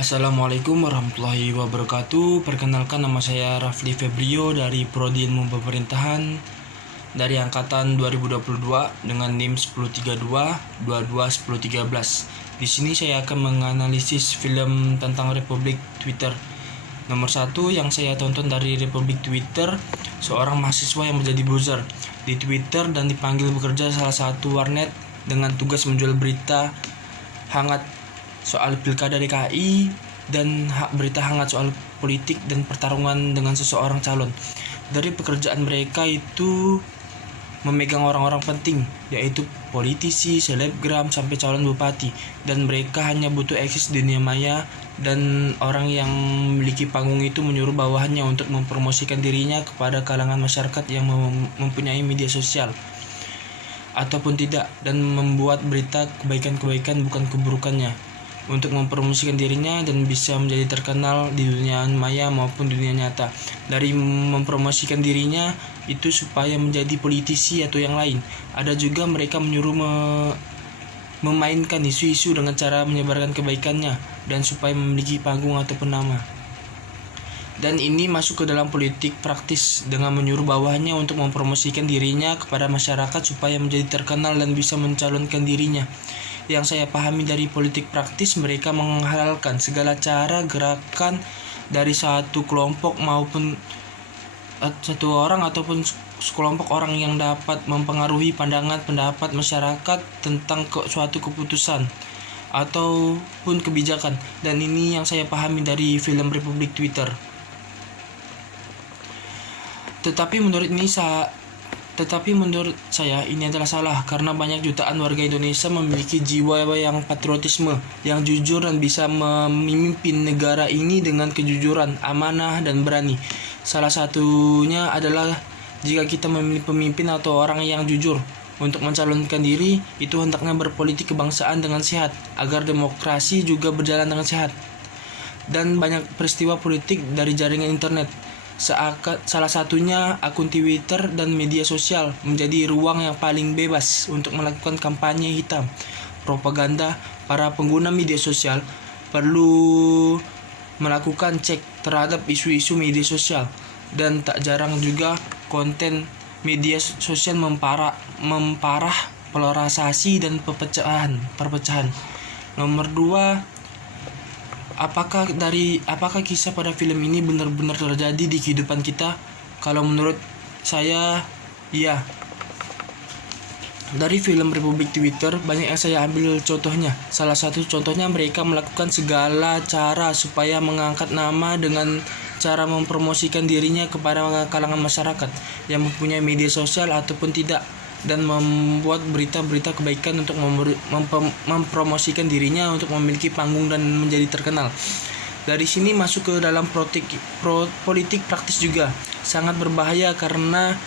Assalamualaikum warahmatullahi wabarakatuh. Perkenalkan, nama saya Rafli Febrio dari Prodi Ilmu Pemerintahan dari angkatan 2022 dengan NIM 1032 Di sini saya akan menganalisis film tentang Republik Twitter. Nomor 1 yang saya tonton dari Republik Twitter, seorang mahasiswa yang menjadi buzzer di Twitter dan dipanggil bekerja salah satu warnet dengan tugas menjual berita hangat soal pilkada DKI dan berita hangat soal politik dan pertarungan dengan seseorang calon. Dari pekerjaan mereka itu memegang orang-orang penting, yaitu politisi, selebgram, sampai calon bupati, dan mereka hanya butuh eksis di dunia maya, dan orang yang memiliki panggung itu menyuruh bawahannya untuk mempromosikan dirinya kepada kalangan masyarakat yang mempunyai media sosial ataupun tidak, dan membuat berita kebaikan-kebaikan bukan keburukannya untuk mempromosikan dirinya dan bisa menjadi terkenal di dunia maya maupun dunia nyata. Dari mempromosikan dirinya itu supaya menjadi politisi atau yang lain. Ada juga mereka menyuruh memainkan isu-isu dengan cara menyebarkan kebaikannya dan supaya memiliki panggung ataupun nama. Dan ini masuk ke dalam politik praktis dengan menyuruh bawahannya untuk mempromosikan dirinya kepada masyarakat supaya menjadi terkenal dan bisa mencalonkan dirinya. Yang saya pahami dari politik praktis, mereka menghalalkan segala cara gerakan dari satu kelompok maupun satu orang ataupun sekelompok orang yang dapat mempengaruhi pandangan pendapat masyarakat tentang suatu keputusan ataupun kebijakan. Dan ini yang saya pahami dari film Republik Twitter. Tetapi menurut saya ini adalah salah, karena banyak jutaan warga Indonesia memiliki jiwa yang patriotisme, yang jujur dan bisa memimpin negara ini dengan kejujuran, amanah, dan berani. Salah satunya adalah jika kita memilih pemimpin atau orang yang jujur untuk mencalonkan diri, itu hendaknya berpolitik kebangsaan dengan sehat, agar demokrasi juga berjalan dengan sehat. Dan banyak peristiwa politik dari jaringan internet, salah satunya akun Twitter dan media sosial, menjadi ruang yang paling bebas untuk melakukan kampanye hitam, propaganda. Para pengguna media sosial perlu melakukan cek terhadap isu-isu media sosial, dan tak jarang juga konten media sosial memparah polarisasi dan perpecahan. Nomor 2, Apakah kisah pada film ini benar-benar terjadi di kehidupan kita? Kalau menurut saya, iya. Dari film Republik Twitter banyak yang saya ambil contohnya. Salah satu contohnya, mereka melakukan segala cara supaya mengangkat nama dengan cara mempromosikan dirinya kepada kalangan masyarakat yang mempunyai media sosial ataupun tidak, dan membuat berita-berita kebaikan untuk mempromosikan dirinya untuk memiliki panggung dan menjadi terkenal. Dari sini masuk ke dalam politik praktis juga. Sangat berbahaya karena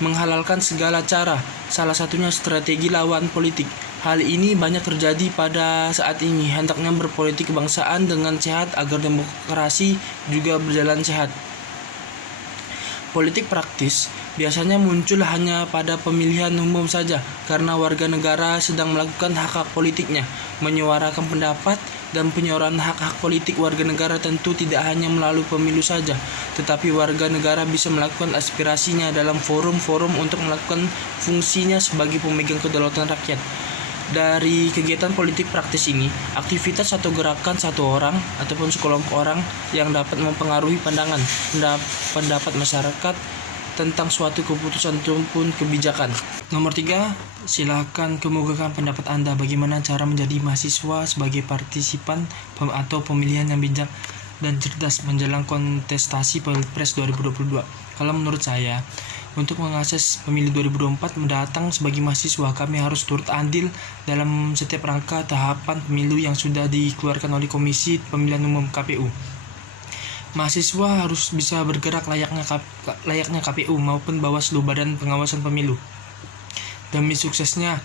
menghalalkan segala cara, salah satunya strategi lawan politik. Hal ini banyak terjadi pada saat ini. Hendaknya berpolitik kebangsaan dengan sehat agar demokrasi juga berjalan sehat. Politik praktis biasanya muncul hanya pada pemilihan umum saja, karena warga negara sedang melakukan hak-hak politiknya, menyuarakan pendapat, dan penyuarahan hak-hak politik warga negara tentu tidak hanya melalui pemilu saja, tetapi warga negara bisa melakukan aspirasinya dalam forum-forum untuk melakukan fungsinya sebagai pemegang kedaulatan rakyat. Dari kegiatan politik praktis ini, aktivitas atau gerakan satu orang ataupun sekelompok orang yang dapat mempengaruhi pendapat masyarakat tentang suatu keputusan ataupun kebijakan. Nomor 3, silakan kemukakan pendapat Anda. Bagaimana cara menjadi mahasiswa sebagai partisipan atau pemilihan yang bijak dan cerdas menjelang kontestasi Pilpres 2022? Kalau menurut saya, untuk mengakses pemilu 2024 mendatang sebagai mahasiswa, kami harus turut andil dalam setiap rangka tahapan pemilu yang sudah dikeluarkan oleh Komisi Pemilihan Umum (KPU). Mahasiswa harus bisa bergerak layaknya KPU maupun Bawaslu, Badan Pengawasan Pemilu, demi suksesnya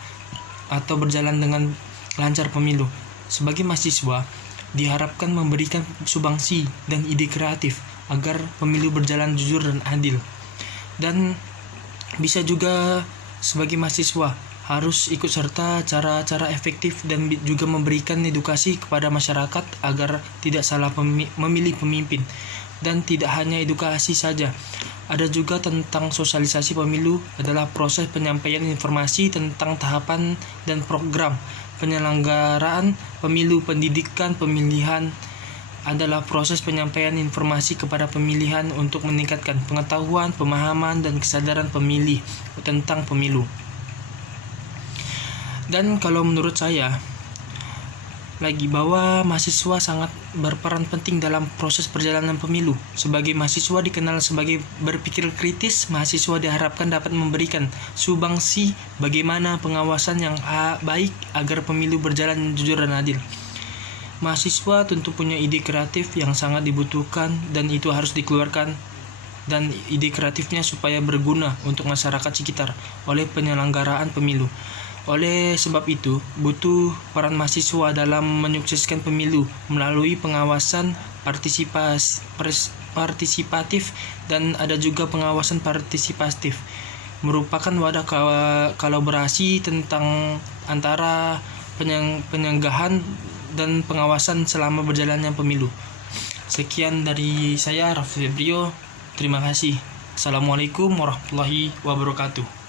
atau berjalan dengan lancar pemilu. Sebagai mahasiswa, diharapkan memberikan sumbangsi dan ide kreatif agar pemilu berjalan jujur dan adil. Dan bisa juga sebagai mahasiswa harus ikut serta cara-cara efektif dan juga memberikan edukasi kepada masyarakat agar tidak salah memilih pemimpin. Dan tidak hanya edukasi saja, ada juga tentang sosialisasi pemilu adalah proses penyampaian informasi tentang tahapan dan program penyelenggaraan pemilu. Pendidikan pemilihan adalah proses penyampaian informasi kepada pemilihan untuk meningkatkan pengetahuan, pemahaman, dan kesadaran pemilih tentang pemilu. Dan kalau menurut saya lagi bahwa mahasiswa sangat berperan penting dalam proses perjalanan pemilu. Sebagai mahasiswa dikenal sebagai berpikir kritis, mahasiswa diharapkan dapat memberikan sumbangsi bagaimana pengawasan yang baik agar pemilu berjalan jujur dan adil. Mahasiswa tentu punya ide kreatif yang sangat dibutuhkan dan itu harus dikeluarkan, dan ide kreatifnya supaya berguna untuk masyarakat sekitar oleh penyelenggaraan pemilu. Oleh sebab itu, butuh peran mahasiswa dalam menyukseskan pemilu melalui pengawasan partisipatif dan ada juga pengawasan partisipatif. Merupakan wadah kolaborasi tentang antara penyenggahan dan pengawasan selama berjalannya pemilu. Sekian dari saya, Raffi Febrio. Terima kasih. Assalamualaikum warahmatullahi wabarakatuh.